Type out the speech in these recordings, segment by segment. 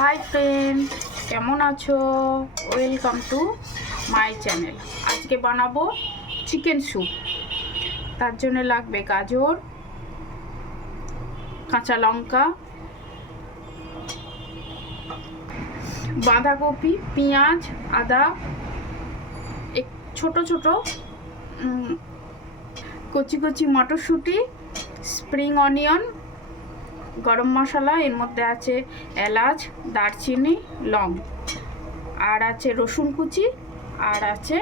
Hi friend, কেমন আছো? Welcome to my channel. আজকে বানাবো চিকেন স্যুপ। তার জন্য লাগবে গাজর, কাঁচা লঙ্কা, বাঁধাকপি, পেঁয়াজ, আদা, ছোট ছোট কচি কচি মটরশুঁটি, স্প্রিং অনিয়ন, গরম মশলা, এর মধ্যে আছে এলাচ, দারচিনি, লং, আর আছে রসুন কুচি, আর আছে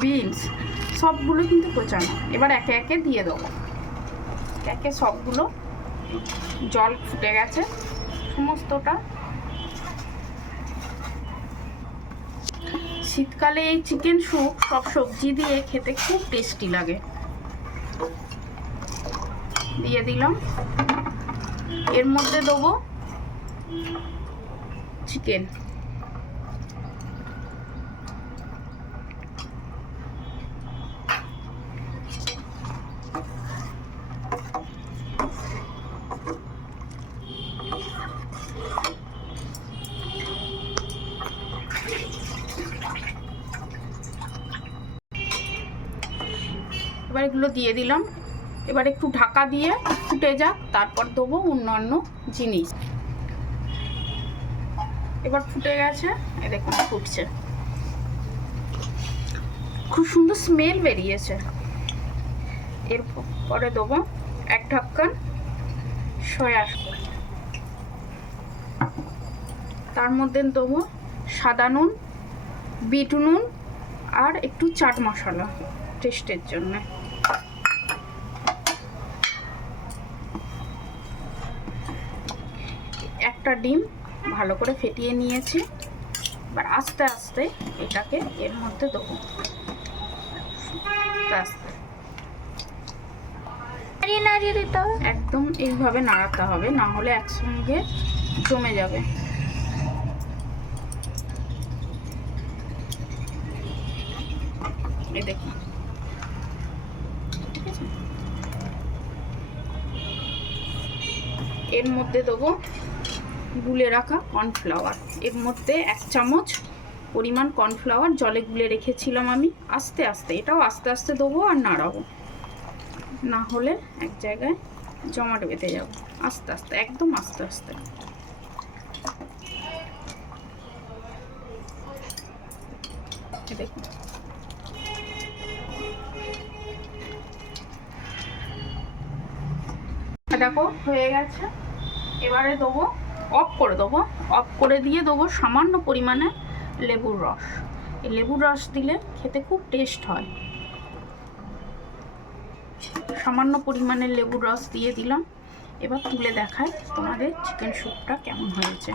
বিনস। সবগুলো কিন্তু কোচানো। এবার একে একে দিয়ে দেবো। একে সবগুলো, জল ফুটে গেছে সমস্তটা। শীতকালে এই চিকেন স্যুপ সব সবজি দিয়ে খেতে খুব টেস্টি লাগে। দিয়ে দিলাম। এর মধ্যে দেবো চিকেন। এবার এগুলো দিয়ে দিলাম। এবার একটু ঢাকা দিয়ে ফুটে যাক, তারপর দেবো অন্যান্য জিনিস। এবার ফুটে গেছে, এই দেখুন ফুটছে, খুব সুন্দর স্মেল বেরিয়েছে। এরপরে দেবো এক ঢাক্কান সয়া সস। তার মধ্যে দেবো সাদা নুন, বিট নুন, আর একটু চাট মশলা টেস্টের জন্য। একটা ডিম ভালো করে ফেটিয়ে নিয়েছি। এবার আস্তে আস্তে এটাকে এর মধ্যে দেবো। আস্তে নাড়িয়ে দিতে হবে, একদম এইভাবে নাড়াতে হবে, না হলে একসঙ্গে জমে যাবে। এই দেখুন, ঠিক আছে। এর মধ্যে দেবো গুলে রাখা কর্নফ্লাওয়ার। এর মধ্যে 1 চামচ পরিমাণ কর্নফ্লাওয়ার জলে গুলে রেখেছিলাম আমি। আস্তে আস্তে, এটাও আস্তে আস্তে দেবো আর নাড়াবো, না হলে এক জায়গায় জমাট বেঁধে যাবে। আস্তে আস্তে, একদম আস্তে আস্তে। দেখুন, দেখো হয়ে গেছে। এবারে দেবো, অফ করে দেবো। অফ করে দিয়ে দেবো সামান্য পরিমাণে লেবুর রস। এই লেবুর রস দিলে খেতে খুব টেস্ট হয়। সামান্য পরিমাণে লেবুর রস দিয়ে দিলাম। এবার তুলে দেখাই তোমাদের চিকেন স্যুপটা কেমন হয়েছে।